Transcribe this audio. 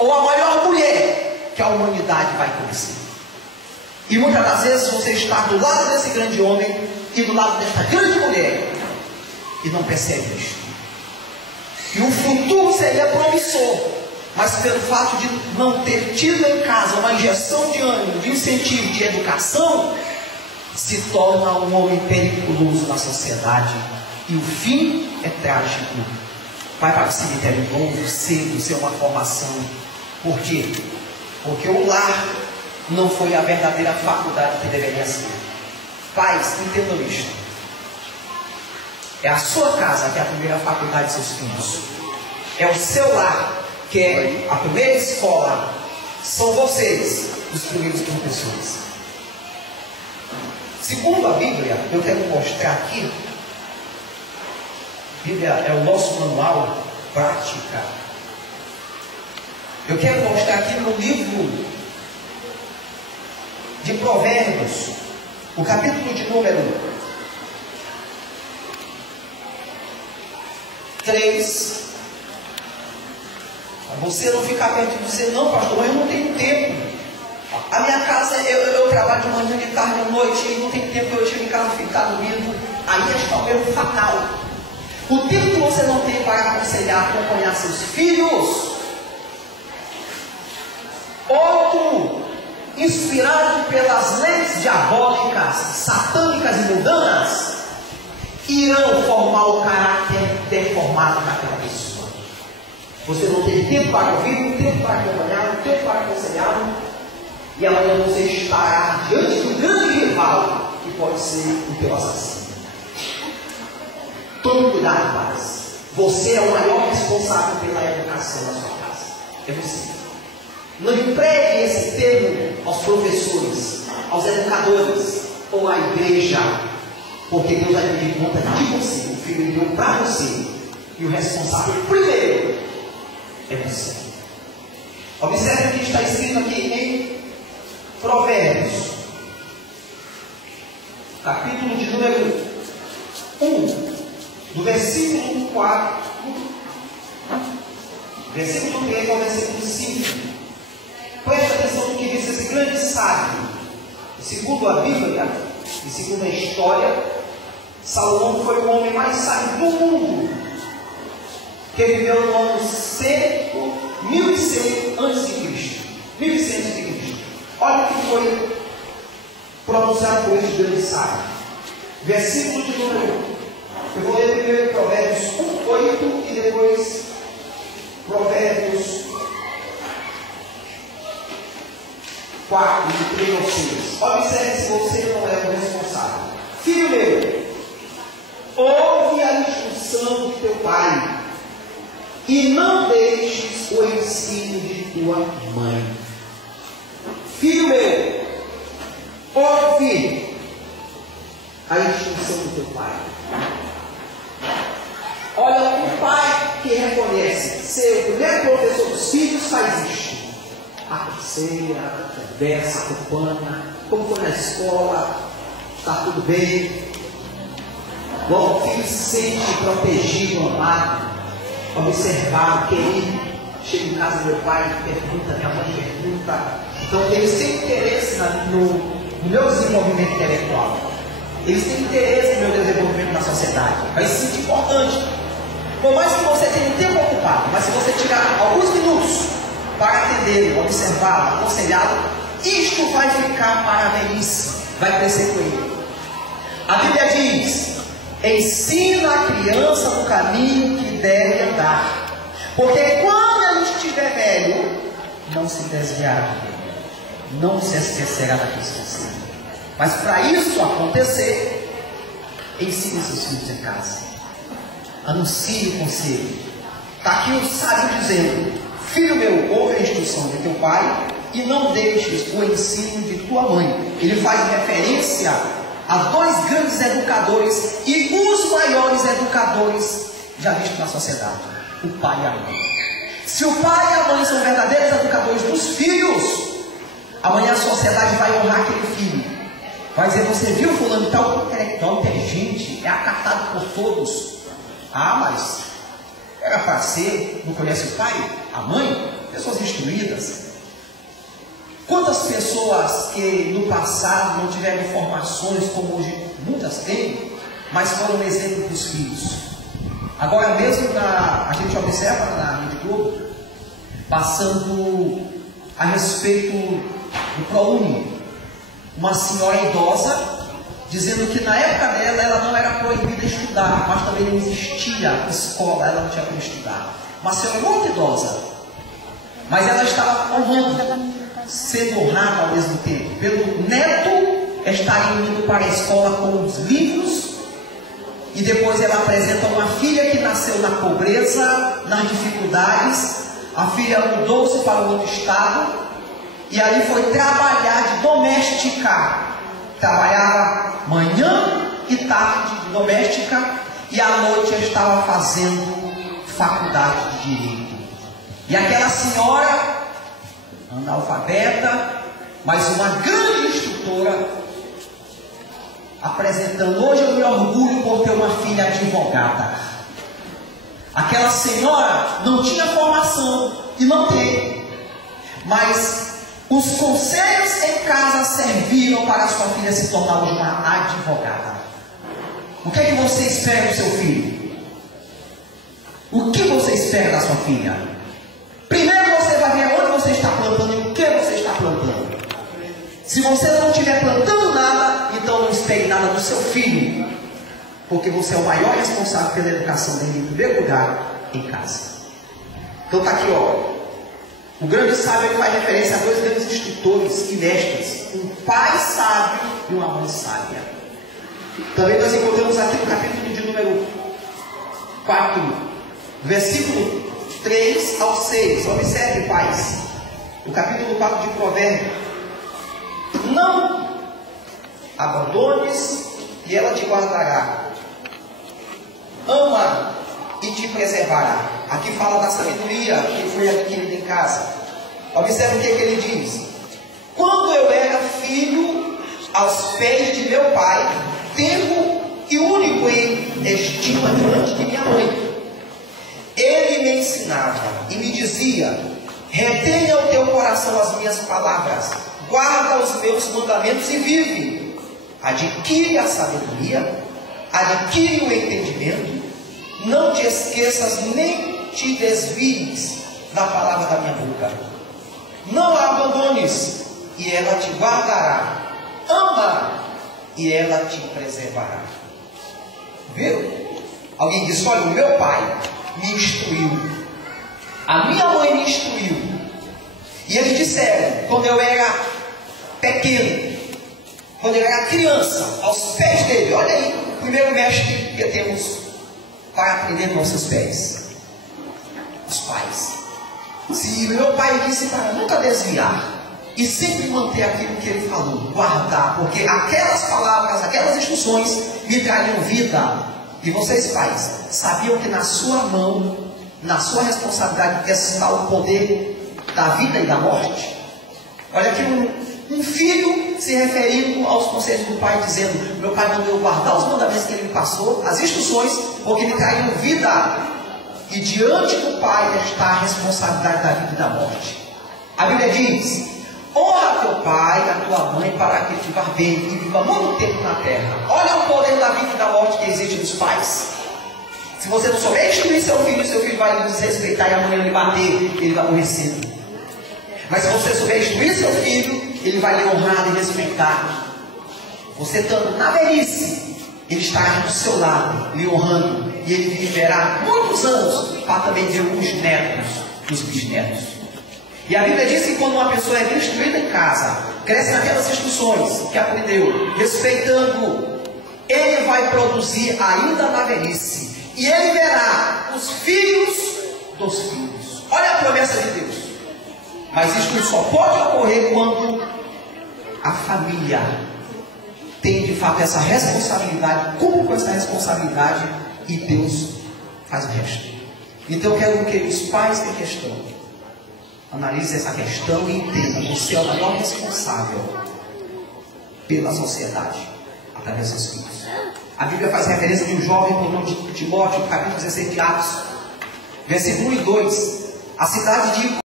ou a maior mulher que a humanidade vai conhecer. E muitas das vezes você está do lado desse grande homem e do lado desta grande mulher e não percebe isso. E o futuro seria promissor, mas pelo fato de não ter tido em casa uma injeção de ânimo, de incentivo, de educação, se torna um homem perigoso na sociedade e o fim é trágico. Vai para o cemitério novo, cedo, sem uma formação. Por quê? Porque o lar não foi a verdadeira faculdade que deveria ser. Pais, entendam isto. É a sua casa que é a primeira faculdade de seus filhos. É o seu lar que é a primeira escola. São vocês os primeiros professores. Segundo a Bíblia, eu quero mostrar aqui. A Bíblia é o nosso manual prática. Eu quero mostrar aqui no livro de Provérbios, o capítulo de número 3. Você não ficar perto de dizer, não pastor, mas eu não tenho tempo. A minha casa, eu trabalho de manhã, de tarde, de noite, e não tenho tempo, eu chego em casa, ficar dormindo. Aí está o erro fatal. O tempo que você não tem para aconselhar, acompanhar seus filhos, outro, inspirado pelas leis diabólicas, satânicas e mundanas, irão formar o caráter deformado daquela pessoa. Você não tem tempo para ouvir, não tem tempo para acompanhar, não tem tempo para aconselhar, e amanhã você estará diante do grande rival, que pode ser o teu assassino. Tome cuidado, pais. Você é o maior responsável pela educação da sua casa. É você. Não empregue esse termo aos professores, aos educadores ou à igreja, porque Deus vai pedir conta de você. O filho deu para você. E o responsável primeiro é você. Observe o que está escrito aqui em Provérbios, capítulo de número 1, do versículo 4, versículo 3 ao versículo 5. Preste atenção no que diz esse grande sábio. Segundo a Bíblia e segundo a história, Salomão foi o homem mais sábio do mundo, que viveu no ano 1100 a.C. 1100 a.C. Olha o que foi pronunciado por este grande sábio. Versículo de número 1. Eu vou ler primeiro Provérbios 1:8 e depois Provérbios 4, de 3 ao 6. Observe se você não é o responsável. Filho meu, ouve a instrução de teu pai e não deixes o ensino de tua mãe. Filho meu, ouve a instrução do teu pai. Olha, o pai que reconhece ser o primeiro professor dos filhos faz isto. Aconselha, conversa, acompanha, como foi na escola, está tudo bem. Logo o filho se sente protegido, amado, observado, querido. Chega em casa, meu pai pergunta, minha mãe pergunta. Então eles têm interesse no meu desenvolvimento intelectual. Eles têm interesse no meu desenvolvimento na sociedade. Vai se sentir importante. Por mais que você tenha um tempo ocupado, mas se você tirar alguns minutos para atendê-lo, observá-lo, aconselhá-lo, isto vai ficar para a velhice, vai crescer com ele. A Bíblia diz: ensina a criança no caminho que deve andar, porque quando ele estiver velho, não se desviará dele, não se esquecerá daquilo que você. Mas para isso acontecer, ensine seus filhos em casa. Anuncie o conselho. Está aqui o sábio dizendo: filho meu, ouve a instrução de teu pai e não deixes o ensino de tua mãe. Ele faz referência a dois grandes educadores e os maiores educadores já vistos na sociedade: o pai e a mãe. Se o pai e a mãe são verdadeiros educadores dos filhos, amanhã a sociedade vai honrar aquele filho. Vai dizer: você viu fulano tal, intelectual, inteligente, é acatado por todos. Ah, mas era para ser, não conhece o pai, a mãe? pessoas instruídas. Quantas pessoas que no passado não tiveram informações como hoje muitas têm, mas foram um exemplo para os filhos. Agora mesmo a gente observa na Rede Globo, passando a respeito do ProUni, uma senhora idosa, dizendo que na época dela ela não era proibida estudar, mas também não existia escola, ela não tinha como estudar. Uma senhora muito idosa, mas ela estava honrando, sendo honrada ao mesmo tempo, pelo neto estar indo para a escola com os livros, e depois ela apresenta uma filha que nasceu na pobreza, nas dificuldades. A filha mudou-se para um outro estado, e aí foi trabalhar de doméstica. Trabalhava manhã e tarde de doméstica, e à noite estava fazendo faculdade de Direito. E aquela senhora, analfabeta, mas uma grande instrutora, apresentando: hoje eu me orgulho por ter uma filha advogada. Aquela senhora não tinha formação, e não tem, mas os conselhos em casa serviram para a sua filha se tornar hoje uma advogada. O que é que você espera do seu filho? O que você espera da sua filha? Primeiro você vai ver onde você está plantando e o que você está plantando. Se você não estiver plantando nada, então não espere nada do seu filho, porque você é o maior responsável pela educação dele, em primeiro lugar, em casa. Então está aqui, ó. O grande sábio faz referência a dois grandes instrutores e mestres, um pai sábio e uma mãe sábia. Também nós encontramos aqui no capítulo de número 4, versículo 3 ao 6. Observe, pais, o capítulo 4 de Provérbios: não abandones e ela te guardará, ama e te preservará. Aqui fala da sabedoria que foi adquirida em casa. Observe o que ele diz: quando eu era filho aos pés de meu pai, tenro e único em estima diante de minha mãe, ele me ensinava e me dizia: retenha o teu coração as minhas palavras, guarda os meus mandamentos e vive. Adquire a sabedoria, adquire o entendimento, não te esqueças nem te desvies da palavra da minha boca. Não a abandones e ela te guardará. Ama e ela te preservará. Viu? Alguém disse: olha, o meu pai me instruiu, a minha mãe me instruiu. E eles disseram, quando eu era pequeno, quando eu era criança, aos pés dele: olha aí, o primeiro mestre que temos para aprender nossos pés, os pais. Se meu pai disse para nunca desviar e sempre manter aquilo que ele falou, guardar, porque aquelas palavras, aquelas instruções me trariam vida. E vocês, pais, sabiam que na sua mão, na sua responsabilidade, está o poder da vida e da morte? Olha aqui um filho se referindo aos conselhos do pai, dizendo: meu pai mandou eu guardar os mandamentos que ele me passou, as instruções, porque me trariam vida. E diante do pai está a responsabilidade da vida e da morte. A Bíblia diz: honra teu pai e a tua mãe, para que te vá bem e viva muito tempo na terra. Olha o poder da vida e da morte que existe nos pais. Se você não souber instruir seu filho vai lhe desrespeitar e amanhã lhe bater, ele vai morrer cedo. Mas se você souber instruir seu filho, ele vai lhe honrar e respeitar. Você estando na velhice, ele estará do seu lado, lhe honrando, e ele viverá muitos anos para também ver os netos, os bisnetos. E a Bíblia diz que quando uma pessoa é bem instruída em casa, cresce naquelas instruções que aprendeu, respeitando, ele vai produzir ainda na velhice, e ele verá os filhos dos filhos. Olha a promessa de Deus. Mas isso só pode ocorrer quando a família tem de fato essa responsabilidade, cumpre com essa responsabilidade, e Deus faz o resto. Então eu quero que os pais em questão analise essa questão e entenda: você é o maior responsável pela sociedade através dos filhos. A Bíblia faz referência de um jovem por nome de Timóteo, capítulo 16 de Atos, versículo 1 e 2. A cidade de